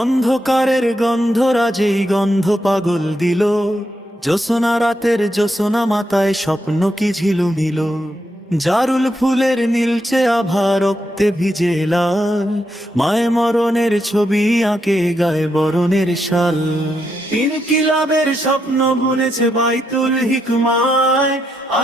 অন্ধকারের গন্ধরাজেই গন্ধ পাগল দিল, জ্যোৎস্না রাতের জ্যোৎস্না মাথায় স্বপ্ন কি ঝিলুমিল। জারুল ফুলের নীলচে আভা রক্তে ভিজে লাল, মায় মরণের ছবি আঁকে গায়ে বরণের শাল। ইনকিলাবের স্বপ্ন বুনেছে বাইতুল হিকমায়,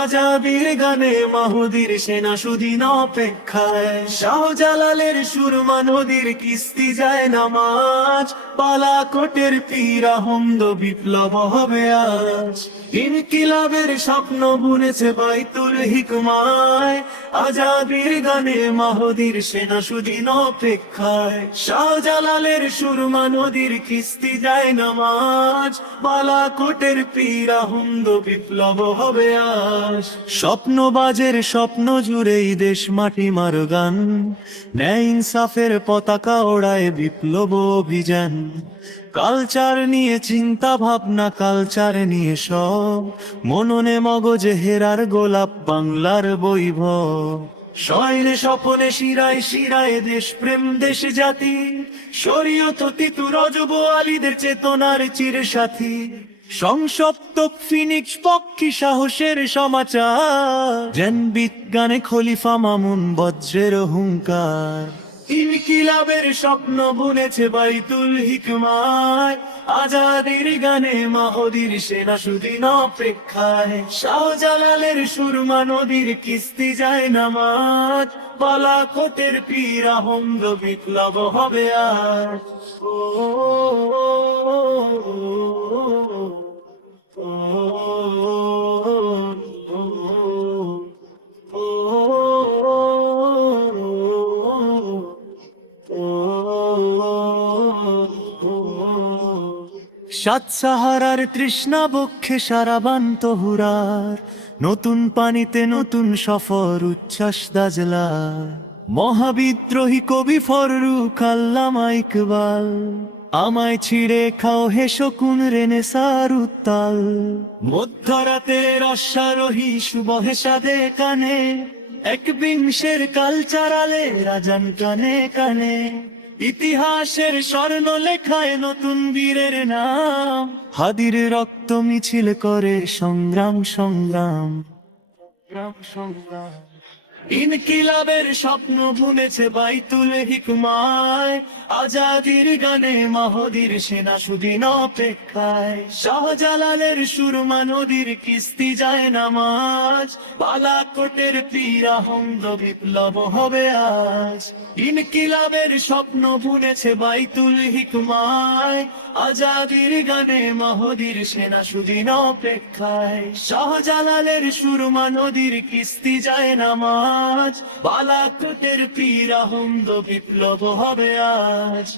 আজাদির গানে মাহুদির সেনা সুদিন অপেক্ষায়। শাহজালালের সুরমা নদীর কিস্তি যায় নামাজ, বালাকোটের পীর আহমদ বিপ্লব হবে আজ। ইনকিলাবের স্বপ্ন বুনেছে বাইতুল হিকমায়, আজাদির গানে মাহুদির সেনা সুদিন অপেক্ষায়। শাহজালালের সুরমা নদীর কিস্তি যায় নামাজ, বালাকোটের পীর আহমদ বিপ্লব হবে আজ। স্বপ্নবাজের স্বপ্ন জুড়েই দেশ মাটি মার গান, ন্যায় ইনসাফের পতাকা ওড়ায় বিপ্লব অভিযান। কালচার নিয়ে চিন্তা ভাবনা, কালচার নিয়ে সব, মননে মগজে হেরার গোলাপ বাংলার বৈভব। শয়নে স্বপনে শিরায় শিরায় দেশ প্রেম দেশ জাতি, শরীয়ত তিতু রজব আলীদের চেতনার চির সাথী। সংসপ্তক ফিনিক্স পক্ষী সাহসের সমাচার, জ্ঞান বিজ্ঞানে খলিফা মামুন বজ্রের হুঙ্কার। ইনকিলাবের স্বপ্ন বুনেছে বাইতুল হিকমায়, আজাদির গানে মাহুদির সেনা সুদিন অপেক্ষায়। শাহজালালের সুরমা নদীর কিস্তি যায় নামাজ, বালাকোটের পীর আহমদ বিপ্লব হবে আজ। সাত সাহারার তৃষ্ণা বক্ষে সারাবান তহুরার, নতুন পানিতে নতুন সফর উচ্ছ্বাস দাজলা। মহাবিদ্রোহী কবি ফররুখ আল্লামা ইকবাল, আমায় ছিঁড়ে খাও হে শকুন রেনেসার উত্তাল। মধ্যরাতের অশ্বারোহী শুভহে সাদে কানে, একবিংশের কালচারালে রাজান কানে কানে। ইতিহাসের স্বর্ণ লেখায় নতুন বীরের নাম, হাদির রক্ত মিছিল করে সংগ্রাম সংগ্রাম সংগ্রাম। ইনকিলাবের স্বপ্ন বুনেছে বাইতুল হিকমায়, আজাদির গানে মাহুদির সেনা সুদিন অপেক্ষায়। শাহজালালের সুরমা নদীর কিস্তি যায় নামাজ, বালাকোটের পীর আহমদ বিপ্লব হবে আজ। ইনকিলাবের স্বপ্ন বুনেছে বাইতুল হিকমায়, আজাদির গানে মাহুদির সেনা সুদিন অপেক্ষায়। শাহজালালের সুরমা নদীর কিস্তি যায় নামাজ, বালাকোটের পীর আহমদ বিপ্লব হবে আজ।